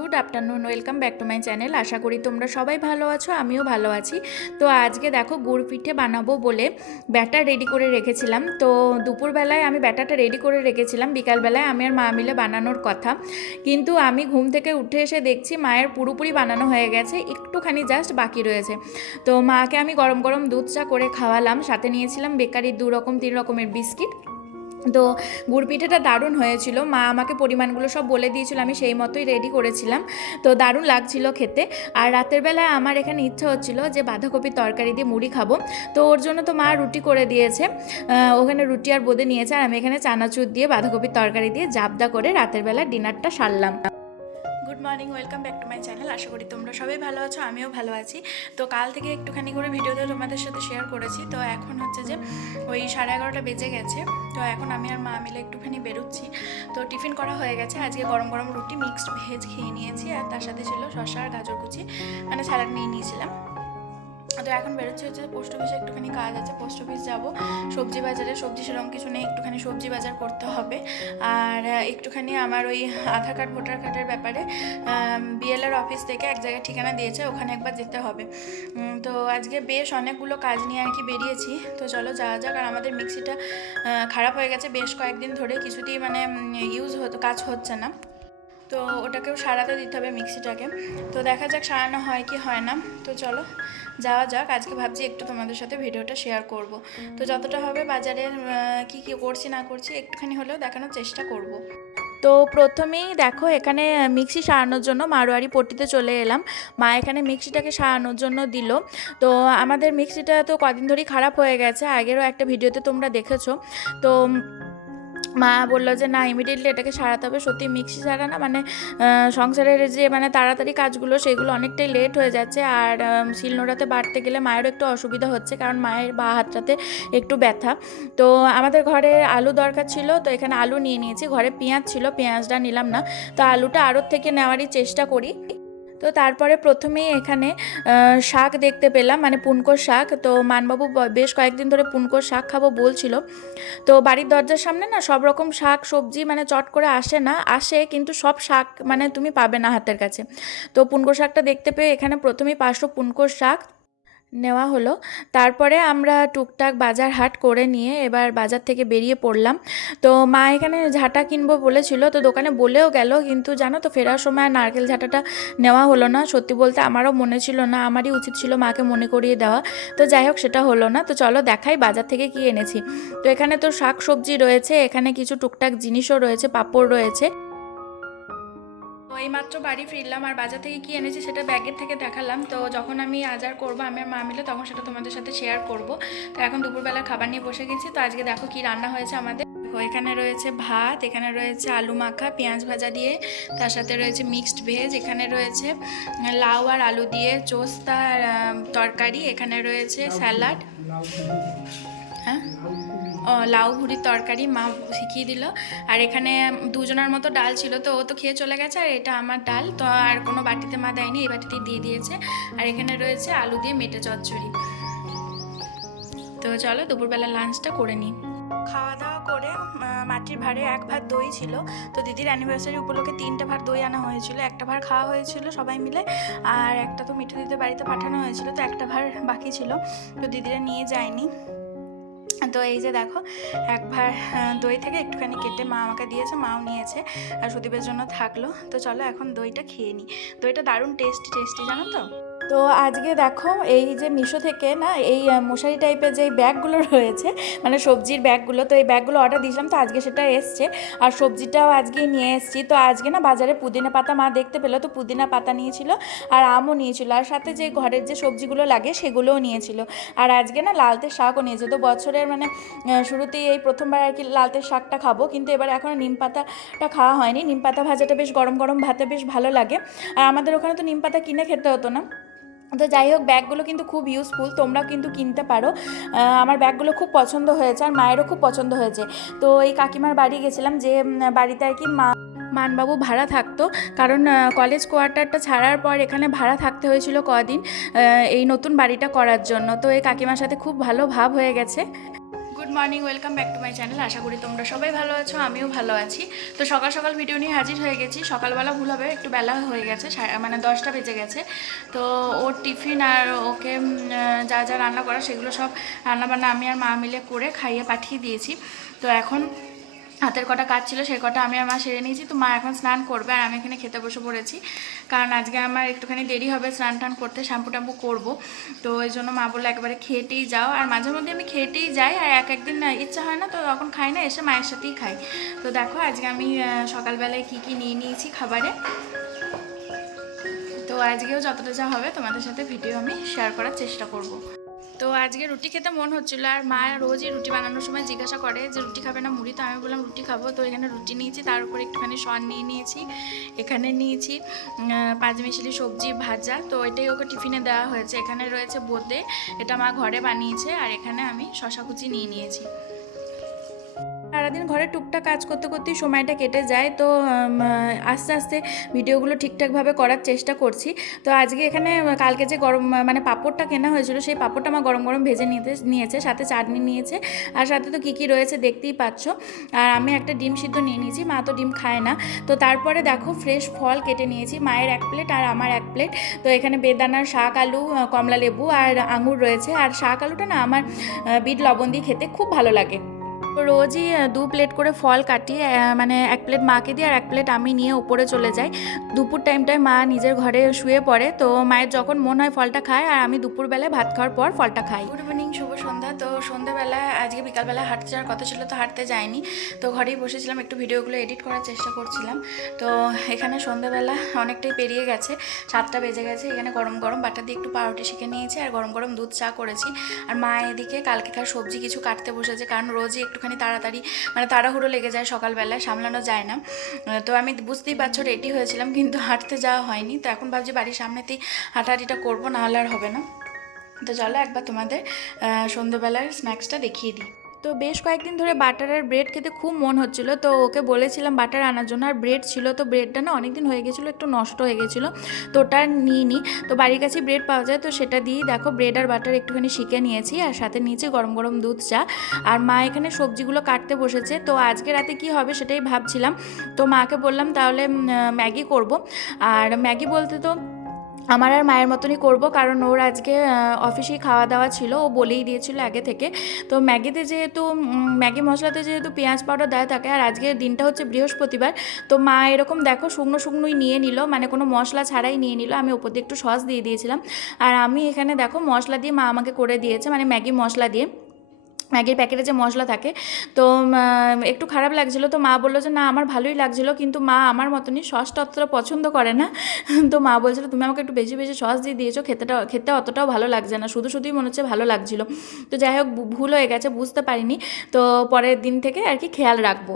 Good afternoon, welcome back to my channel. আশা করি তোমরা সবাই ভালো আছো, আমিও ভালো আছি। তো আজকে দেখো গুড় পিঠে বানাবো বলে ব্যাটার রেডি করে রেখেছিলাম। তো দুপুরবেলায় আমি ব্যাটারটা রেডি করে রেখেছিলাম, বিকালবেলায় আমি আর মা মিলে বানানোর কথা। কিন্তু আমি ঘুম থেকে উঠে এসে দেখছি মায়ের পুরোপুরি বানানো হয়ে গেছে, একটুখানি জাস্ট বাকি রয়েছে। তো মাকে আমি গরম গরম দুধ চা করে খাওয়ালাম, সাথে নিয়েছিলাম বেকারির 2-3 রকমের বিস্কিট। তো গুড় পিঠেটা দারুণ হয়েছিল, মা আমাকে পরিমাণগুলো সব বলে দিয়েছিল, আমি সেই মতোই রেডি করেছিলাম। তো দারুণ লাগছিল খেতে। আর রাতের বেলায় আমার এখানে ইচ্ছা হচ্ছিল যে বাঁধাকপির তরকারি দিয়ে মুড়ি খাবো। তো ওর জন্য তো মা রুটি করে দিয়েছে, ওখানে রুটি আর বোঁদে নিয়েছে, আর আমি এখানে চানাচুর দিয়ে বাঁধাকপির তরকারি দিয়ে জাবদা করে রাতের বেলা ডিনারটা সারলাম। Good morning, welcome back to my channel. আশা করি তোমরা সবাই ভালো আছো, আমিও ভালো আছি। তো কাল থেকে একটুখানি করে ভিডিওতে তোমাদের সাথে শেয়ার করেছি। তো এখন হচ্ছে যে ওই 11:30 বেজে গেছে। তো এখন আমি আর মা মিলে একটুখানি বেরোচ্ছি। তো টিফিন করা হয়ে গেছে, আজকে গরম গরম রুটি মিক্সড ভেজ খেয়ে নিয়েছি, আর তার সাথে ছিল শসা আর গাজর কুচি, মানে স্যালাড নিয়ে নিয়েছিলাম। তো এখন বেরোচ্ছি হচ্ছে পোস্ট অফিসে, একটুখানি কাজ আছে, পোস্ট অফিস যাবো। সবজি বাজারে, সবজি সেরকম কিছু নেই, একটুখানি সবজি বাজার করতে হবে। আর একটুখানি আমার ওই আধার কার্ড ভোটার কার্ডের ব্যাপারে বিএলআর অফিস থেকে এক জায়গায় ঠিকানা দিয়েছে, ওখানে একবার যেতে হবে। তো আজকে বেশ অনেকগুলো কাজ নিয়ে আর কি বেরিয়েছি। তো চলো যাওয়া যাক। আর আমাদের মিক্সিটা খারাপ হয়ে গেছে বেশ কয়েকদিন ধরে, কিছুতেই মানে কাজ হচ্ছে না। তো ওটাকেও সারাতে দিতে হবে মিক্সিটাকে। তো দেখা যাক সারানো হয় কি হয় না। তো চলো যাওয়া যাক। আজকে ভাবছি একটু তোমাদের সাথে ভিডিওটা শেয়ার করব। তো যতটা হবে বাজারের কি কি করছি না করছি একটুখানি হলেও দেখানোর চেষ্টা করব। তো প্রথমেই দেখো এখানে মিক্সি সারানোর জন্য মারোয়ারি পট্টিতে চলে এলাম। মা এখানে মিক্সিটাকে সারানোর জন্য দিল। তো আমাদের মিক্সিটা তো কদিন ধরেই খারাপ হয়ে গেছে, আগেরও একটা ভিডিওতে তোমরা দেখেছো। তো মা বললো যে না, ইমিডিয়েটলি এটাকে সারাতে হবে। সত্যি মিক্সি সারানো মানে সংসারের যে মানে তাড়াতাড়ি কাজগুলো সেগুলো অনেকটাই লেট হয়ে যাচ্ছে। আর শিলনোড়াতে বাটতে গেলে মায়েরও একটু অসুবিধা হচ্ছে, কারণ মায়ের বাঁ হাতটাতে একটু ব্যথা। তো আমাদের ঘরে আলু দরকার ছিল, তো এখানে আলু নিয়ে নিয়েছি। ঘরে পেঁয়াজ ছিল, পেঁয়াজটা নিলাম না। তো আলুটা আড়ত থেকে নেওয়ারই চেষ্টা করি। তো তারপরে প্রথমেই এখানে শাক দেখতে পেলাম, মানে পুনকোর শাক। তো মানবাবু বেশ কয়েকদিন ধরে পুনকোর শাক খাবো বলছিল। তো বাড়ির দরজার সামনে না সব রকম শাক সবজি মানে চট করে আসে না, আসে কিন্তু সব শাক মানে তুমি পাবে না হাতের কাছে। তো পুনকো শাকটা দেখতে পেয়ে এখানে প্রথমেই 500 পুনকোর শাক নেওয়া হলো। তারপরে আমরা টুকটাক বাজার হাট করে নিয়ে এবার বাজার থেকে বেরিয়ে পড়লাম। তো মা এখানে ঝাঁটা কিনবো বলেছিল, তো দোকানে বলেও গেল, কিন্তু জানো তো ফেরার সময় নারকেল ঝাঁটাটা নেওয়া হলো না। সত্যি বলতে আমারও মনে ছিল না, আমারই উচিত ছিল মাকে মনে করিয়ে দেওয়া। তো যাই হোক, সেটা হলো না। তো চলো দেখাই বাজার থেকে কি এনেছি। তো এখানে তো শাক সবজি রয়েছে, এখানে কিছু টুকটাক জিনিসও রয়েছে, পাঁপড় রয়েছে। তো এইমাত্র বাড়ি ফিরলাম, আর বাজার থেকে কি এনেছি সেটা ব্যাগের থেকে দেখালাম। তো যখন আমি আজার করবো আমি আর মা মিলে, তখন সেটা তোমাদের সাথে শেয়ার করব। তো এখন দুপুরবেলা খাবার নিয়ে বসে গেছি। তো আজকে দেখো কি রান্না হয়েছে আমাদের। এখানে রয়েছে ভাত, এখানে রয়েছে আলু মাখা পেঁয়াজ ভাজা দিয়ে, তার সাথে রয়েছে মিক্সড ভেজ, এখানে রয়েছে লাউ আর আলু দিয়ে চোস্তার তরকারি, এখানে রয়েছে স্যালাড, হ্যাঁ লাউ ভুড়ির তরকারি মা শিখিয়ে দিল। আর এখানে দুজনের মতো ডাল ছিল, তো ও তো খেয়ে চলে গেছে, আর এটা আমার ডাল। তো আর কোনো বাটিতে মা দেয়নি, এই বাটিতেই দিয়ে দিয়েছে। আর এখানে রয়েছে আলু দিয়ে মেটে চচ্চড়ি। তো চলো দুপুরবেলা লাঞ্চটা করে নিই। খাওয়া দাওয়া করে মাটির ভাঁড়ে 1 ভাঁড় দই ছিল। তো দিদির অ্যানিভার্সারি উপলক্ষে 3টে ভাঁড় দই আনা হয়েছিল। একটা ভাঁড় খাওয়া হয়েছিল সবাই মিলে, আর একটা তো মিঠু দিদির বাড়িতে পাঠানো হয়েছিল। তো একটা ভাঁড় বাকি ছিল, তো দিদিরা নিয়ে যায়নি। তো এই যে দেখো 1 ভাঁড় দই থেকে একটুখানি কেটে মা আমাকে দিয়েছে, মাও নিয়েছে, আর সুদীপের জন্য থাকলো। তো চলো এখন দইটা খেয়ে নিই। দইটা দারুণ টেস্টি জানো তো। তো আজকে দেখো এই যে মিশো থেকে না এই মশারি টাইপের যে ব্যাগগুলো রয়েছে, মানে সবজির ব্যাগগুলো, তো এই ব্যাগগুলো অর্ডার দিয়েছিলাম, তো আজকে সেটা এসছে। আর সবজিটাও আজকেই নিয়ে এসেছি। তো আজকে না বাজারে পুদিনা পাতা মা দেখতে পেলো, তো পুদিনা পাতা নিয়েছিল, আর আমও নিয়েছিল, আর সাথে যে ঘরের যে সবজিগুলো লাগে সেগুলোও নিয়েছিল। আর আজকে না লালতের শাকও নিয়েছে। তো বছরের মানে শুরুতেই এই প্রথমবার আর কি লালতের শাকটা খাবো, কিন্তু এবার এখনও নিম পাতাটা খাওয়া হয়নি। নিম পাতা ভাজাটা বেশ গরম গরম ভাতে বেশ ভালো লাগে, আর আমাদের ওখানে তো নিম পাতা কিনে খেতে হতো না। তো যাই হোক, ব্যাগগুলো কিন্তু খুব ইউজফুল, তোমরাও কিন্তু কিনতে পারো। আমার ব্যাগগুলো খুব পছন্দ হয়েছে, আর মায়েরও খুব পছন্দ হয়েছে। তো এই কাকিমার বাড়ি গেছিলাম, যে বাড়িতে আর কি মানবাবু ভাড়া থাকতো, কারণ কলেজ কোয়ার্টারটা ছাড়ার পর এখানে ভাড়া থাকতে হয়েছিল কদিন এই নতুন বাড়িটা করার জন্য। তো এই কাকিমার সাথে খুব ভালো ভাব হয়ে গেছে। Good good morning, welcome back to my channel. আশা করি তোমরা সবাই ভালো আছো, আমিও ভালো আছি। তো সকাল সকাল ভিডিও নিয়ে হাজির হয়ে গেছি। সকালবেলা ভুল হবে, একটু বেলা হয়ে গেছে, মানে 10টা বেজে গেছে। তো ওর টিফিন আর ওকে যা যা রান্না করা সেগুলো সব রান্নাবান্না আমি আর মা মিলে করে খাইয়ে পাঠিয়ে দিয়েছি। তো এখন হাতের কটা কাজ ছিল, সেই কটা আমি আর মা সেরে নিয়েছি। তো মা এখন স্নান করবে আর আমি এখানে খেতে বসে পড়েছি, কারণ আজকে আমার একটুখানি দেরি হবে স্নান টান করতে, শ্যাম্পু ট্যাম্পু করবো। তো এই জন্য মা বললো একবারে খেটেই যাও। আর মাঝে মধ্যে আমি খেটেই যাই, আর একদিন ইচ্ছা হয় না, তো তখন খাই না, এসে মায়ের সাথেই খাই। তো দেখো আজকে আমি সকালবেলায় কী কী নিয়ে নিয়েছি খাবারে। তো আজকেও যতটা যা হবে তোমাদের সাথে ভিডিও আমি শেয়ার করার চেষ্টা করব। তো আজকে রুটি খেতে মন হচ্ছিলো, আর মা রোজই রুটি বানানোর সময় জিজ্ঞাসা করে যে রুটি খাবে না মুড়ি। তো আমি বললাম রুটি খাবো। তো এখানে রুটি নিয়েছি, তার উপরে একটুখানি সন নিয়ে নিয়েছি। এখানে নিয়েছি পাঁচমিশালি সবজি ভাজা, তো এটাই ওকে টিফিনে দেওয়া হয়েছে। এখানে রয়েছে বোঁদে, এটা মা ঘরে বানিয়েছে। আর এখানে আমি শশা কুচি নিয়ে নিয়েছি। সারাদিন ঘরে টুকটাক কাজ করতে করতেই সময়টা কেটে যায়। তো আস্তে আস্তে ভিডিওগুলো ঠিকঠাকভাবে করার চেষ্টা করছি। তো আজকে এখানে কালকে যে গরম মানে পাঁপড়টা কেনা হয়েছিল, সেই পাঁপড়টা আমার গরম গরম ভেজে নিয়েছে, সাথে চাটনি নিয়েছে, আর সাথে তো কী কী রয়েছে দেখতেই পাচ্ছ। আর আমি একটা ডিম সিদ্ধ নিয়ে নিয়েছি, মা তো ডিম খায় না। তো তারপরে দেখো ফ্রেশ ফল কেটে নিয়েছি, মায়ের 1 প্লেট আর আমার 1 প্লেট। তো এখানে বেদানার শাক, আলু, কমলা লেবু আর আঙুর রয়েছে। আর শাক আলুটা না আমার বিট লবণ দিয়ে খেতে খুব ভালো লাগে। রোজই 2 প্লেট করে ফল কাটি, মানে 1 প্লেট মাকে দিই আর 1 প্লেট আমি নিয়ে উপরে চলে যাই। দুপুর টাইমটায় মা নিজের ঘরে শুয়ে পড়ে, তো মায়ের যখন মন হয় ফলটা খায়, আর আমি দুপুরবেলায় ভাত খাওয়ার পর ফলটা খাই। গুড মর্নিং, শুভ সন্ধ্যা। তো সন্ধ্যাবেলায় আজকে বিকালবেলা হাঁটতে যাওয়ার কথা ছিল, তো হাঁটতে যাইনি। তো ঘরেই বসেছিলাম, একটু ভিডিওগুলো এডিট করার চেষ্টা করছিলাম। তো এখানে সন্ধ্যাবেলা অনেকটাই পেরিয়ে গেছে, 7টা বেজে গেছে। এখানে গরম গরম বাটা দিয়ে একটু পাউরুটি শিখে নিয়েছি, আর গরম গরম দুধ চা করেছি। আর মা এদিকে কালকেকার সবজি কিছু কাটতে বসেছে, কারণ রোজই একটুখানি তাড়াতাড়ি মানে তাড়াহুড়ো লেগে যায়, সকালবেলায় সামলানো যায় না। তো আমি বুঝতেই পারছো রেডি হয়েছিলাম, কিন্তু হাঁটতে যাওয়া হয়নি। তো এখন ভাবছি বাড়ির সামনেতেই হাঁটাহাঁটিটা করবো, নাহলে আর হবে না। তো চলো একবার তোমাদের সন্ধ্যেবেলার স্ন্যাক্সটা দেখিয়ে দিই। তো বেশ কয়েকদিন ধরে বাটার আর ব্রেড খেতে খুব মন হচ্ছিলো, তো ওকে বলেছিলাম বাটার আনার জন্য। আর ব্রেড ছিল, তো ব্রেডটা না অনেক দিন হয়ে গেছিলো, একটু নষ্ট হয়ে গেছিলো, তো ওটা নিয়ে নিই। তো বাড়ির কাছে ব্রেড পাওয়া যায়, তো সেটা দিয়েই দেখো ব্রেড আর বাটার একটুখানি শিখে নিয়েছি, আর সাথে নিয়েছি গরম গরম দুধ চা। আর মা এখানে সবজিগুলো কাটতে বসেছে। তো আজকে রাতে কি হবে সেটাই ভাবছিলাম। তো মাকে বললাম তাহলে ম্যাগি করব। আর ম্যাগি বলতে তো আমার আর মায়ের মতনই করব, কারণ ওর আজকে অফিসেই খাওয়া দাওয়া ছিল, ও বলেই দিয়েছিল আগে থেকে। তো ম্যাগিতে যেহেতু ম্যাগি মশলাতে যেহেতু পেঁয়াজ পাউডার দেওয়া থাকে, আর আজকের দিনটা হচ্ছে বৃহস্পতিবার, তো মা এরকম দেখো শুকনো শুকনোই নিয়ে নিল, মানে কোনো মশলা ছাড়াই নিয়ে নিল। আমি ওপর দিয়ে একটু সস দিয়ে দিয়েছিলাম, আর আমি এখানে দেখো মশলা দিয়ে মা আমাকে করে দিয়েছে, মানে ম্যাগি মশলা দিয়ে, ম্যাগির প্যাকেটে যে মশলা থাকে। তো একটু খারাপ লাগছিলো, তো মা বললো যে না আমার ভালোই লাগছিলো, কিন্তু মা আমার মতনই সসটা অতটা পছন্দ করে না। তো মা বলছিলো তুমি আমাকে একটু বেশি বেশি সস দিয়ে দিয়েছো, খেতে অতটাও ভালো লাগছে না, শুধু শুধুই মনে হচ্ছে ভালো লাগছিলো। তো যাই হোক ভুল হয়ে গেছে, বুঝতে পারিনি। তো পরের দিন থেকে আর কি খেয়াল রাখবো।